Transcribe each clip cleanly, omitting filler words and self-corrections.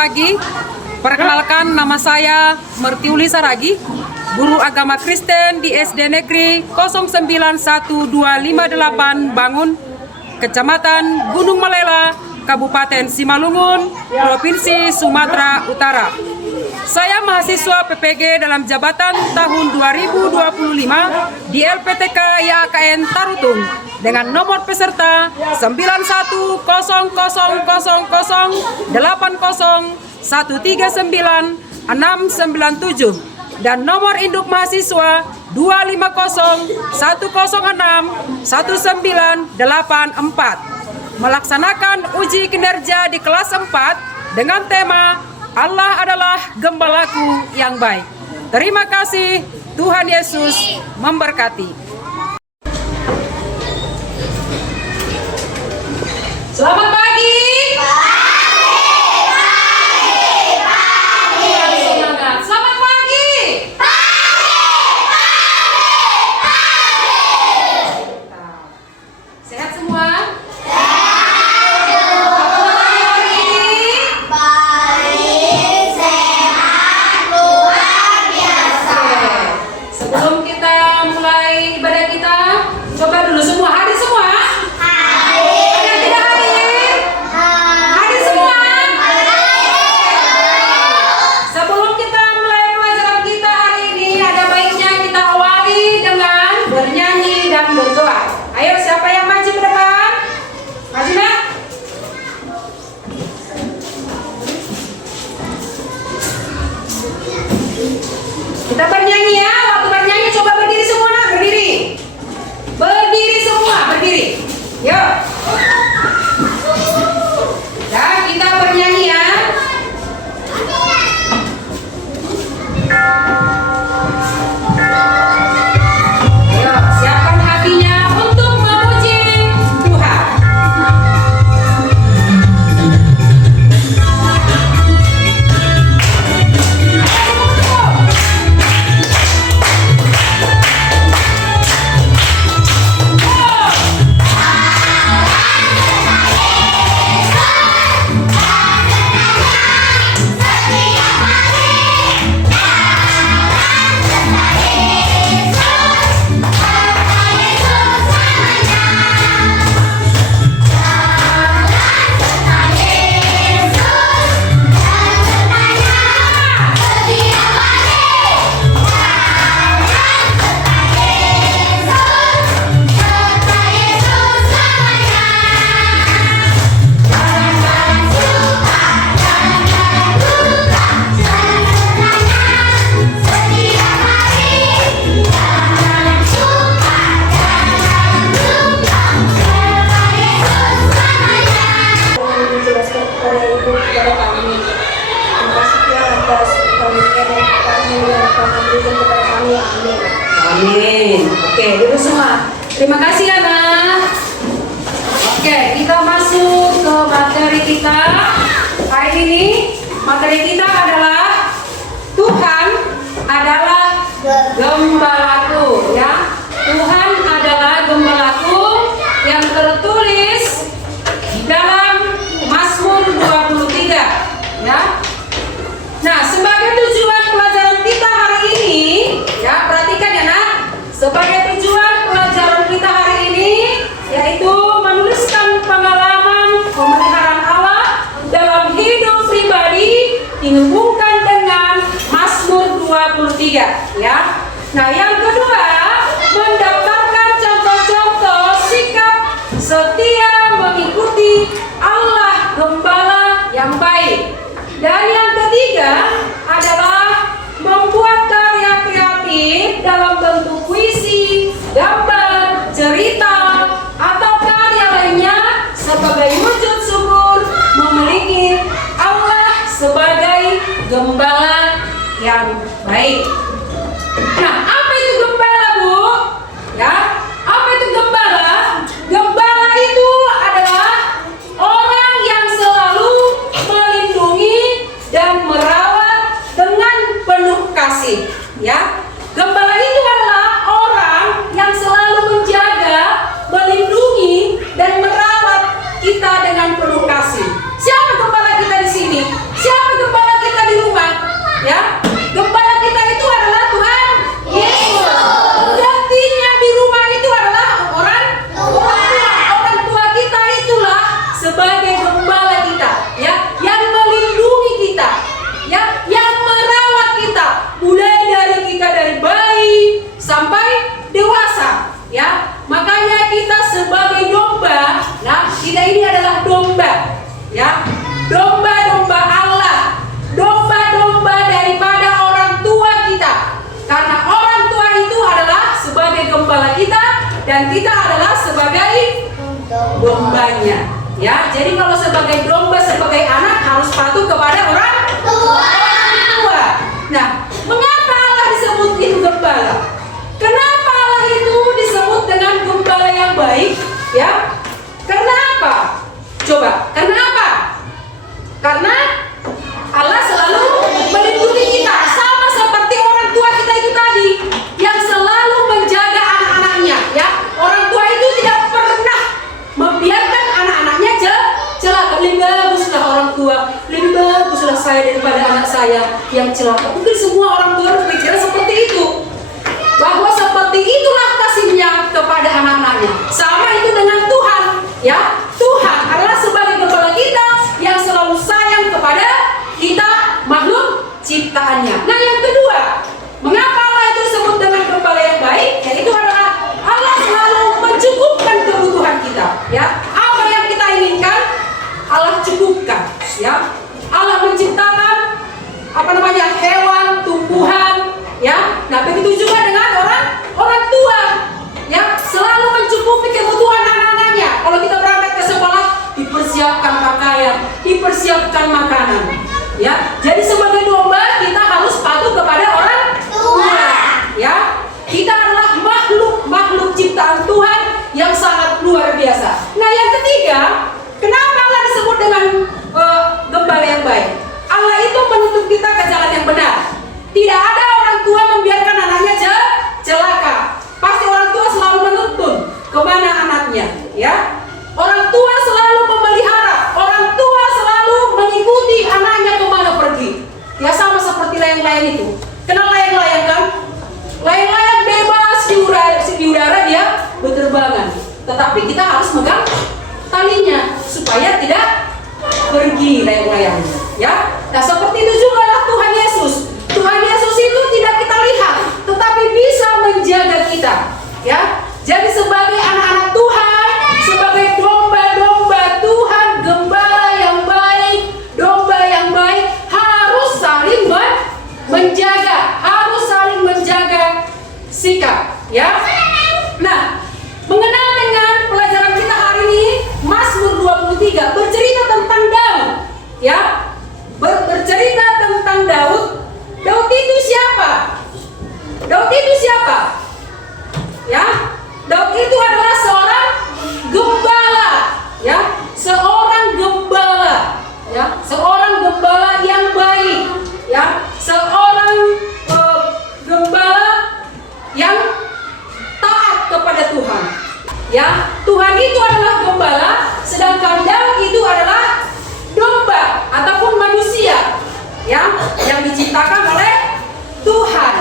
pagi. Perkenalkan, nama saya Mertiuli Saragi, guru agama Kristen di SD Negeri 0912558 Bangun, Kecamatan Gunung Malela, Kabupaten Simalungun, Provinsi Sumatera Utara. Saya mahasiswa PPG dalam jabatan tahun 2025 di LPTK YAKN Tarutung dengan nomor peserta 91080139697 dan nomor induk mahasiswa 25010619194 melaksanakan uji kinerja di kelas 4 dengan tema Allah adalah gembalaku yang baik. Terima kasih, Tuhan Yesus memberkati. Selamat pagi. Semangat. Selamat pagi. Sehat semua? Sebelum kita mulai ibadah kita, coba dulu semua hadir semua. Ada yang tidak hadir? Hadir semua. Sebelum kita mulai pelajaran kita hari ini, ada baiknya kita awali dengan bernyanyi dan berdoa. Ayo, siapa yang maju ke depan? Maju, nak. Kita bernyanyi ya. Waktu bernyanyi coba berdiri semua, nak. Berdiri. Berdiri semua, berdiri. Yuk. Dan kita bernyanyi ya. Ayo, siapkan hatinya untuk memuji Tuhan. Menjelaskan kepada Ibu kepada kami. Terima kasih Tuhan atas pemberian yang kami yang Tuhan berikan kepada kami. Amin. Amin. Oke, dulu semua. Terima kasih anak. Oke, kita masuk ke materi kita. Hari ini materi kita adalah Tuhan adalah gembalaku, ya. Tuhan adalah gembalaku yang tertulis di dalam Mazmur 23, ya. Nah, sebagai tujuan pelajaran kita hari ini, ya, perhatikan ya, nak. Sebagai tujuan pelajaran kita hari ini yaitu menuliskan pengalaman pemeliharaan Allah dalam hidup pribadi dihubungkan dengan Mazmur 23, ya. Nah, yang kedua, mendaftarkan contoh-contoh sikap setia mengikuti Allah Gembala yang baik. Dan yang ketiga adalah membuat karya kreatif dalam bentuk puisi, gambar, cerita, atau karya lainnya sebagai wujud syukur memiliki Allah sebagai Gembala yang baik. Nah, apa itu gembala, Bu? Ya, apa itu gembala? Gembala itu adalah orang yang selalu melindungi dan merawat dan kita adalah sebagai dombanya. Ya, jadi kalau sebagai domba, sebagai anak harus patuh kepada orang tua. Nah, mengapa Allah disebut itu gembala? Kenapa Allah itu disebut dengan gembala yang baik? Ya, karena apa? Coba, karena apa? Karena Allah selalu melindungi kita, sama seperti orang tua kita itu tadi yang selalu menjaga anak-anaknya. Ya, orang tua itu tidak pernah membiarkan anak-anaknya celaka. Lebih baguslah orang tua, lebih baguslah saya daripada anak saya yang celaka. Mungkin semua orang tua berpikir seperti itu, bahwa seperti itulah kasihnya kepada anak-anaknya. Sama itu dengan Tuhan. Ya, Tuhan adalah sebagai gembala kita yang selalu sayang kepada kita, makhluk ciptaannya. Nah, yang kedua, mengapa Allah itu disebut dengan gembala yang baik? Yaitu adalah Allah selalu mencukupkan kebutuhan kita. Ya, apa yang kita inginkan Allah cukupkan. Ya, Allah menciptakan hewan, tumbuhan. Ya, nah begitu juga dengan orang tua. Ya, selalu mencukupi kebutuhan anak-anaknya. Kalau kita berangkat ke sekolah, dipersiapkan pakaian, dipersiapkan makanan. Ya, jadi sebagai domba kita harus patuh kepada orang tua. Ya, kita adalah makhluk ciptaan Tuhan yang sangat luar biasa. Nah, yang ketiga, kenapa Allah disebut dengan gembala yang baik? Allah itu menuntut kita ke jalan yang benar. Tidak ada orang tua membiarkan anaknya celaka. Pasti orang tua selalu menuntun kemana anaknya. Ya, orang tua selalu memelihara, orang tua selalu mengikuti anaknya kemana pergi. Ya, sama seperti layang-layang itu. Kenal layang-layang kan? Layang-layang bebas di udara dia berterbangan. Tetapi kita harus megang talinya supaya tidak pergi layang-layangnya. Ya, nah seperti itu juga lah Tuhan Yesus. Tuhan Yesus itu tidak kita lihat, tetapi bisa menjaga kita. Ya, jadi sebagai anak-anak Tuhan, sebagai domba-domba Tuhan, gembala yang baik, domba yang baik harus saling menjaga sikap. Ya, nah mengenal dengan pelajaran kita hari ini, Mazmur 23 bercerita tentang Daud. Ya, bercerita tentang Daud. Daud itu siapa? Ya, Daud itu adalah seorang gembala. Ya, seorang gembala. Ya, seorang gembala yang baik. Ya, seorang gembala yang taat kepada Tuhan. Ya, Tuhan itu adalah gembala, sedangkan Daud itu adalah domba ataupun manusia. Ya, yang diciptakan oleh Tuhan.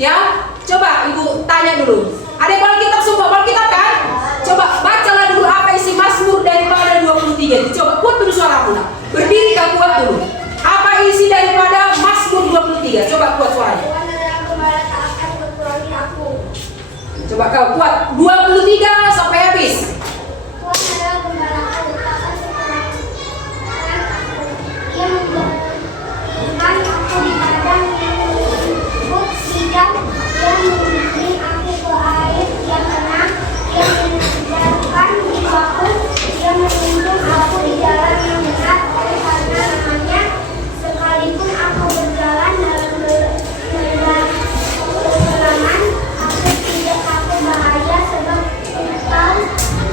Ya, coba ibu tanya dulu. Ada yang Alkitab semua? Alkitab kan? Coba bacalah dulu apa isi Mazmur daripada 23. Coba kuat dulu suaramu. Berdiri kau kuat dulu. Apa isi daripada Mazmur 23? Coba kuat suaranya. Tuhan adalah gembala tak akan berkurangi aku. Coba kau kuat 23 sampai habis. Tuhan adalah gembala aku tak akan berkurangi aku. Ia memberikan aku di padang yang rumput hijau. Ia membimbing aku ke air yang tenang. Ia menyegarkan jiwaku. Ia menuntun aku di jalan yang benar oleh karena namanya. Sekalipun aku berjalan dalam kegelapan, aku tidak takut bahaya sebab Engkau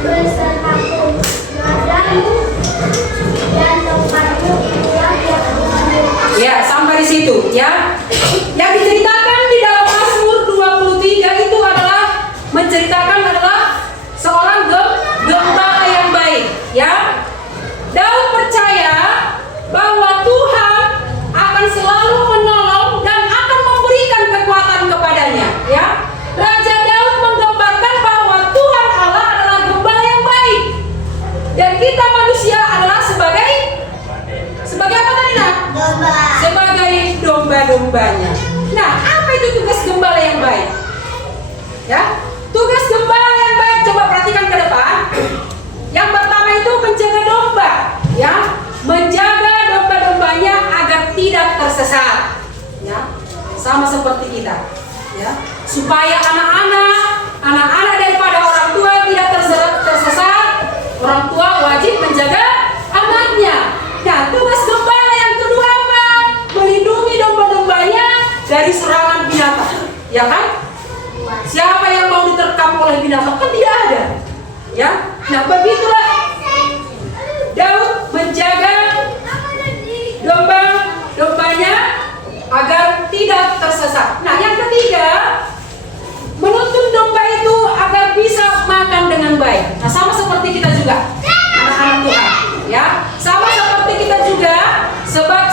besertaku. Nadamu dan tongkatmu itulah yang menyembuhkan. Ya, sampai di situ ya. Yang diceritakan di dalam Mazmur 23 itu adalah seorang gembala yang baik, ya. Daud percaya bahwa Tuhan akan selalu menolong dan akan memberikan kekuatan kepadanya, ya. Raja Daud menggambarkan bahwa Tuhan Allah adalah gembala yang baik dan kita manusia adalah sebagai apa tadi nak? Domba. Sebagai domba-dombanya. Nah, apa itu tugas gembala yang baik? Ya, tugas gembala yang baik, coba perhatikan ke depan. Yang pertama itu menjaga domba, ya, menjaga domba-dombanya agar tidak tersesat, ya, sama seperti kita, ya, supaya anak-anak daripada orang oleh binatang, kan tidak ada. Ya, nah begitulah Daud menjaga domba-dombanya agar tidak tersesat. Nah, yang ketiga, menuntun domba itu agar bisa makan dengan baik. Nah, sama seperti kita juga, anak-anak Tuhan, ya, sama seperti kita juga,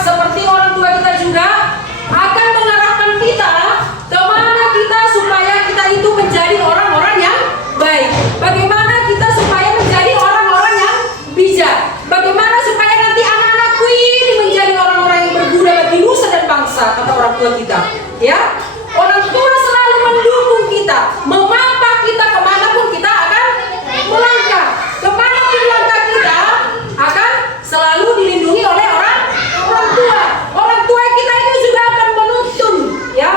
seperti orang tua kita juga akan mengarahkan kita kemana kita supaya kita itu menjadi orang-orang yang baik. Bagaimana kita supaya menjadi orang-orang yang bijak. Bagaimana supaya nanti anak-anakku ini menjadi orang-orang yang berguna bagi nusa dan bangsa, kata orang tua kita. Ya, orang tua selalu mendukung kita, memapa kita kemanapun kita akan melangkah. Kemanapun langkah kita akan selalu dilindungi oleh orang tua. Orang tua kita itu juga akan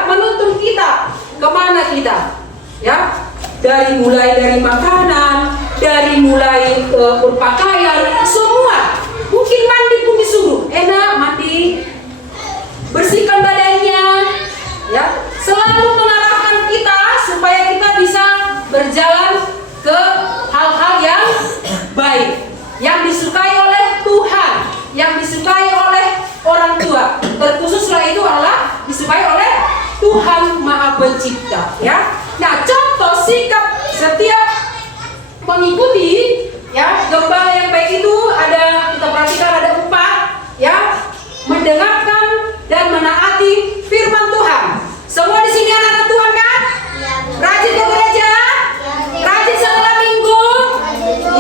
menuntun kita kemana kita, ya, mulai dari makanan, dari mulai berpakaian, semua. Mungkin mandi pun disuruh, enak mandi, bersihkan badannya, ya, selalu mengarahkan kita supaya kita bisa berjalan ke hal-hal yang baik, yang disukai oleh Tuhan, yang disukai oleh orang tua. Terkhususlah itu adalah disukai oleh Tuhan Maha Pencipta, ya. Nah, contoh sikap setiap mengikuti, ya, gembala yang baik itu ada, kita perhatikan ada 4, ya, mendengarkan dan menaati firman Tuhan. Semua di sini anak-anak Tuhan kan? Rajin ke gereja? Rajin sekolah minggu?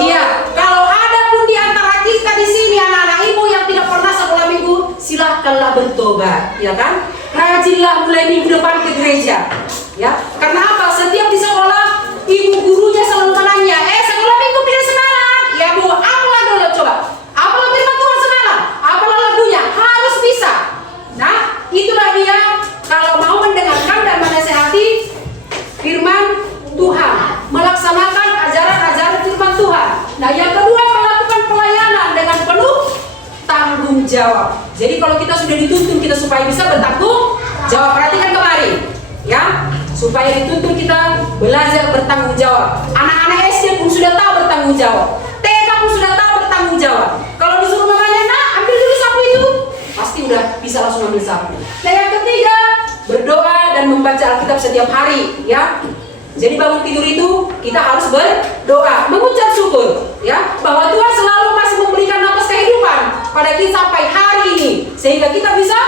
Iya. Kalau ada pun di antara kita di sini anak-anak ibu yang tidak pernah sekolah minggu, silahkanlah bertobat, ya kan? Rajinlah mulai minggu depan ke gereja, ya. Karena apa? Setiap di sekolah ibu gurunya selalu menanya, sekolah minggu tidak semalam? Ya Bu, apalah dulu coba. Apalah firman Tuhan semalam? Apalah lagunya? Harus bisa. Nah, itulah dia kalau mau mendengarkan dan menasehati firman Tuhan, melaksanakan ajaran-ajaran firman Tuhan. Nah, yang kedua, melakukan pelayanan dengan penuh tanggung jawab. Jadi kalau kita sudah dituntun kita supaya bisa bertanggung jawab, perhatikan kemarin, ya, supaya dituntun kita belajar bertanggung jawab. Anak-anak SD pun sudah tahu bertanggung jawab, TK pun sudah tahu bertanggung jawab. Kalau disuruh mamanya, nak ambil dulu sapu itu, pasti udah bisa langsung ambil sapu. Nah, yang ketiga, berdoa dan membaca Alkitab setiap hari, ya. Jadi bangun tidur itu kita harus berdoa, mengucap syukur, ya, bahwa Tuhan selalu masih memberikan nafas kehidupan pada kita sampai hari ini, sehingga kita bisa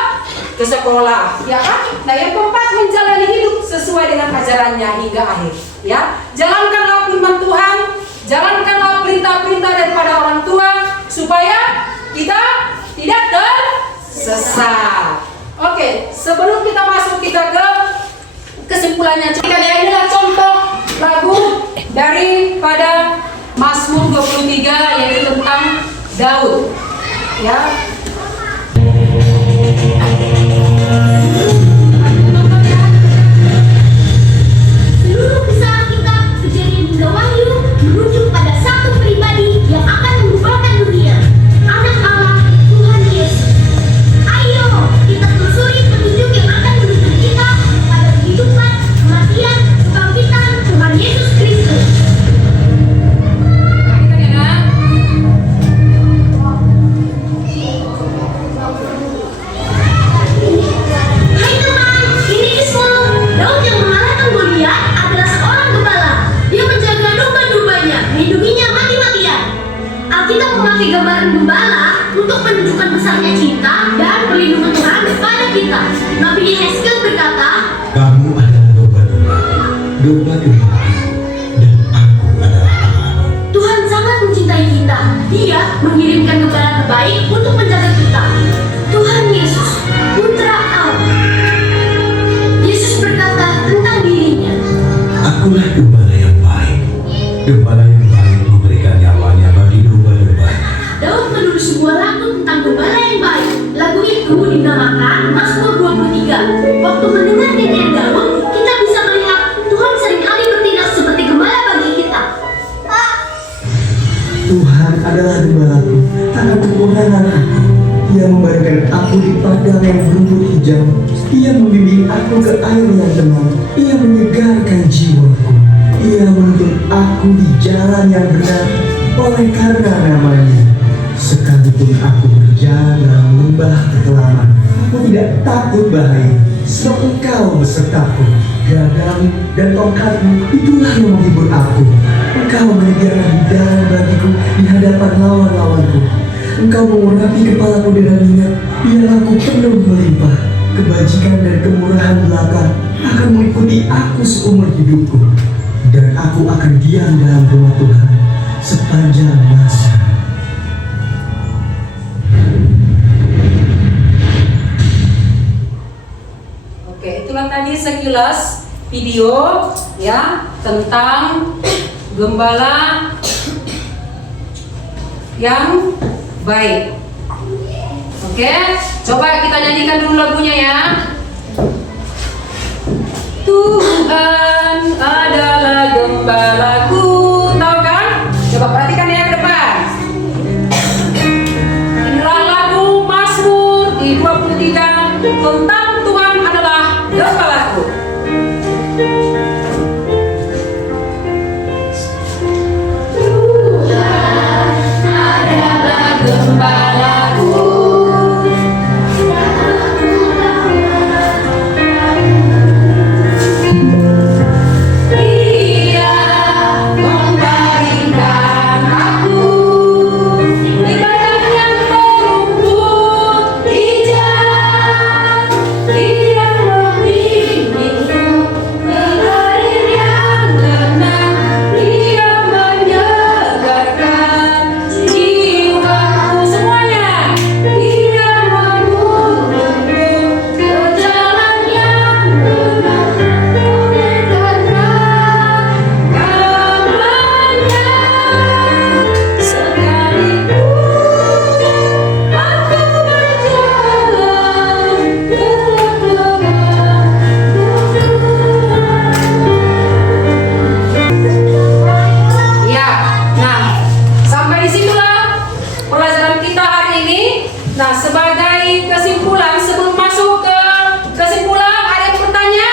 ke sekolah, ya kan? Nah, yang keempat, menjalani hidup sesuai dengan ajarannya hingga akhir, ya. Jalankanlah firman Tuhan, jalankanlah perintah-perintah daripada orang tua supaya kita tidak tersesat. Oke, sebelum kita masuk kita ke kesimpulannya, ini adalah contoh lagu daripada Mazmur 23 yaitu tentang Daud, ya. Seluruh kisah kita Kejadian hingga Wahyu merujuk pada satu pribadi yang akan mengubahkan dunia, Anak Allah, Tuhan Yesus. Ayo kita telusuri petunjuk yang akan menuntun kita pada kehidupan, kematian, kebangkitan Tuhan Yesus Kristus. Hai teman, ini Ismail. Daud yang mengalahkan Goliat adalah seorang gembala. Dia menjaga domba-dombanya, melindunginya mati-matian. Alkitab memakai gambaran gembala untuk menunjukkan besarnya cinta dan perlindungan Tuhan kepada kita. Nabi Yehezkiel berkata, kamu adalah domba-domba, domba-domba aku, dan aku adalah Allah. Tuhan sangat mencintai kita. Dia mengirimkan gembala terbaik untuk menjaga kita. Tuhan Yesus, Putra Allah. Yesus berkata tentang dirinya, Akulah gembala yang baik. Gembala yang baik memberikan nyawanya bagi domba-domba. Daud menulis sebuah lagu tentang gembala yang baik. Lagu itu dinamakan Mazmur 23. Waktu mendengar nyanyian Daud, kita bisa melihat Tuhan seringkali bertindak seperti gembala bagi kita. Tuhan adalah gembalaku, tanah kemuliaan aku. Ia membaringkan aku di padang yang berumput hijau. Ia membimbing aku ke air yang tenang. Ia menyegarkan jiwaku. Ia menuntun aku di jalan yang benar oleh karena namanya. Sekalipun aku berjalan dalam lembah kekelaman, aku tidak takut bahaya, sebab Engkau besertaku. Gadamu dan tongkatmu itulah yang menghibur aku. Engkau menyediakan hidangan bagiku di hadapan lawan-lawanku. Engkau mengurapi kepalaku dengan minyak, biar aku penuh melimpah. Kebajikan dan kemurahan belaka akan mengikuti aku seumur hidupku, dan aku akan diam dalam rumah Tuhan sepanjang masa. Oke, itulah tadi sekilas video ya tentang gembala yang baik. Oke, coba kita nyanyikan dulu lagunya ya. Tuhan adalah gembalaku, tahu kan? Coba perhatikan ya ke depan. Inilah lagu Mazmur di 23 tentang Tuhan adalah gembalaku. Tuhan adalah gembalaku. Nah, sebagai kesimpulan, sebelum masuk ke kesimpulan, ada yang bertanya?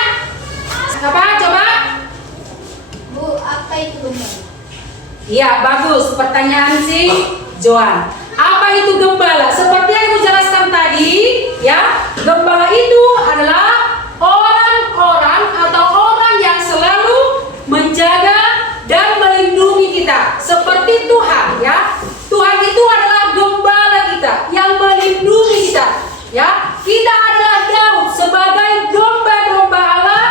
Apa? Coba. Bu, apa itu gembala? Iya, bagus. Pertanyaan si Joan. Apa itu gembala? Seperti yang Ibu jelaskan tadi, ya, gembala itu adalah orang-orang atau orang yang selalu menjaga dan melindungi kita, seperti Tuhan, ya. Tuhan itu adalah gembala kita yang melindungi kita, ya. Kita adalah Daud sebagai domba-domba Allah,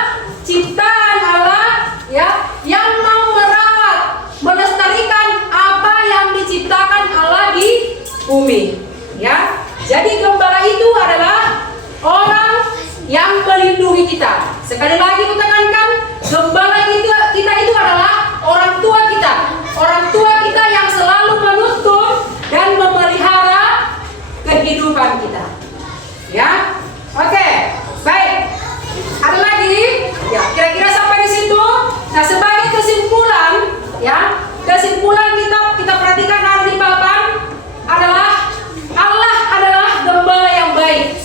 ciptaan Allah, ya, yang mau merawat, melestarikan apa yang diciptakan Allah di bumi, ya. Jadi gembala itu adalah orang yang melindungi kita. Sekali lagi kutekankan, gembala kita itu adalah orang tua kita. Orang tua kita yang selalu menuntun dan memelihara kehidupan kita. Ya. Oke, baik. Ada lagi? Ya, kira-kira sampai di situ. Nah, sebagai kesimpulan, ya, kesimpulan kita perhatikan hari di papan adalah Allah adalah gembala yang baik.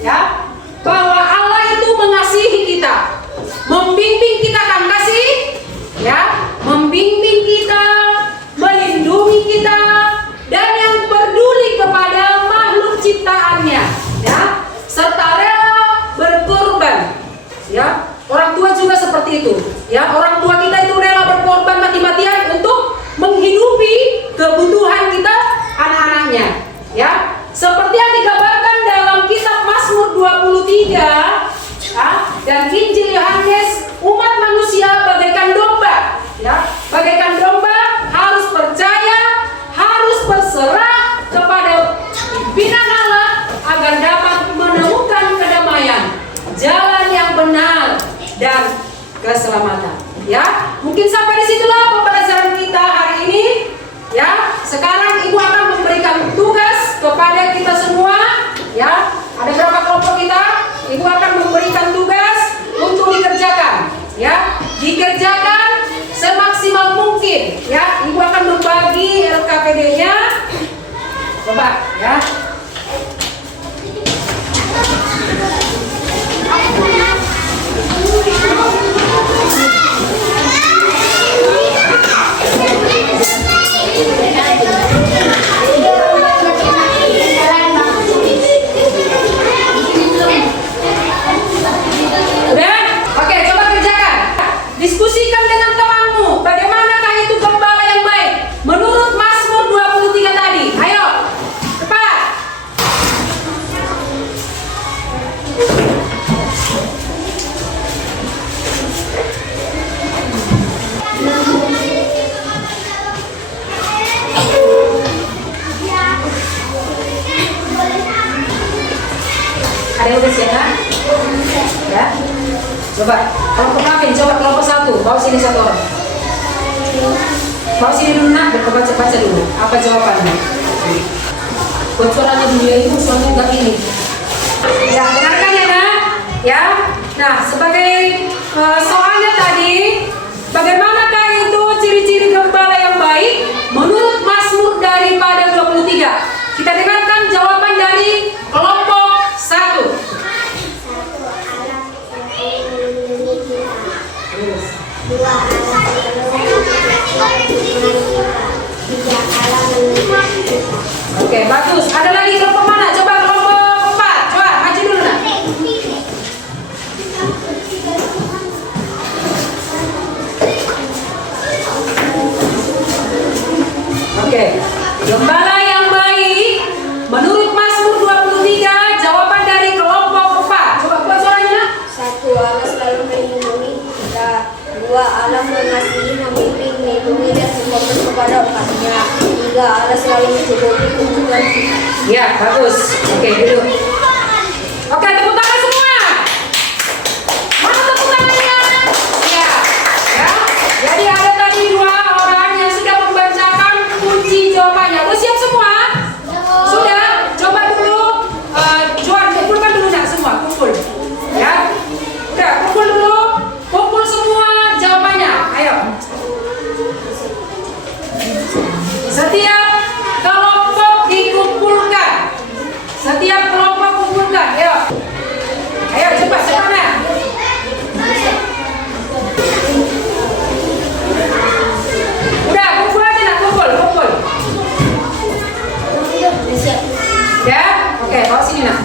Ya. Bahwa Allah itu mengasihi kita, membimbing kita kan kasih, ya, membimbing kita, melindungi kita, dan yang peduli kepada makhluk ciptaannya, ya, serta rela berkorban, ya. Orang tua juga seperti itu, ya. Orang tua kita itu rela berkorban mati-matian untuk menghidupi kebutuhan kita, anak-anaknya, ya. Seperti yang digambarkan dalam kitab Mazmur 23, ya, dan Injil Yohanes, umat manusia bagaikan domba, ya, bagaikan domba harus percaya, harus berserah kepada pimpinan Allah agar dapat menemukan kedamaian, jalan yang benar dan keselamatan. Ya, mungkin sampai disitulah pembelajaran kita hari ini. Ya, sekarang Ibu akan memberikan tugas kepada kita semua. Ya, ada berapa kelompok kita? Ibu akan memberikan tugas untuk dikerjakan. Ya, dikerjakan semaksimal mungkin. Ya, Ibu akan membagi LKPD-nya. Coba, ya. diskusikan dengan temanmu, bagaimanakah itu gembala yang baik menurut Mazmur 23 tadi. Ayo, cepat. Ada yang udah siap kan? Ya. Coba, kelompok kami, coba kelompok 1, bawa sini 1 orang. Bawa sini dulu nak, baca dulu. Apa jawabannya? Buat suaranya dulu ya, ibu suaranya enggak ini. Ya, dengarkan ya nak. Ya. Nah, sebagai soalnya tadi, bagaimanakah itu ciri-ciri gembala yang baik menurut Mazmur daripada 23? Kita dengarkan jawaban dari kelompok 1. Dua Oke, bagus. Ada lagi kelompok mana? Coba kelompok 4. Coba maju dulu nak. Oke, gembala yang baik menurut Mazmur 23, jawaban dari kelompok 4. Coba buat suaranya nak. 1. Allah selalu melindungi kita. 2. Allah mengasihi, membimbing, melindungi dan sempurna kepada umatnya. 3. Allah selalu mencukupi kebutuhan kita. Ya, bagus. Oke, duduk. Oke, tepuk tangan semua. Mana tepuk tangannya? Ya, ya. Jadi ada tadi 2 orang yang sudah membacakan kunci jawabannya. Udah siap semua? Sudah. Coba dulu, Juan, kumpulkan dulu nak semua, kumpul. Ya, udah kumpul dulu, kumpul semua jawabannya. Ayo. Setiap kelompok dikumpulkan. Setiap kelompok kumpulkan. Ayo. Ayo cepat semuanya. Udah kumpul aja nak, kumpul. Ya, oke, bawa sini nak.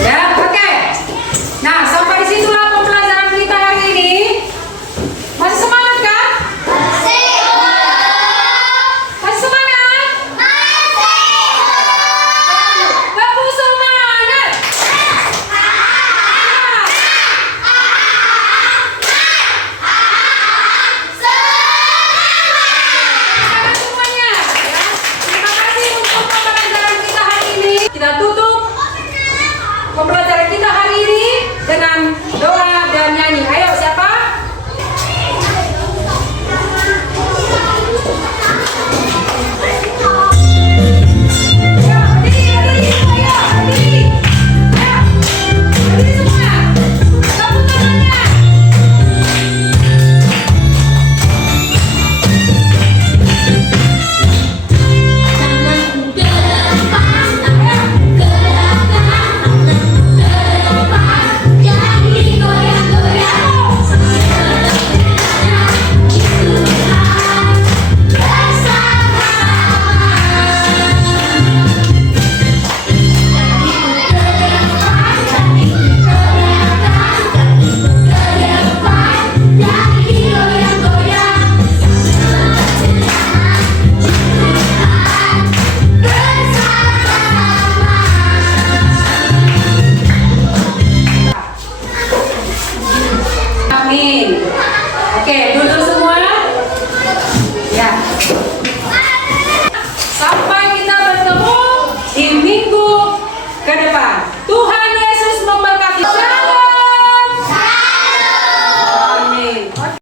Ya, oke. Nah, sampai disitulah pembelajaran kita hari ini. Masih semangat kan? Masih semangat? Kamu semangat? Semangat semuanya, ya. Terima kasih untuk pembelajaran kita hari ini. Kita tutup pembelajaran kita hari ini dengan doa.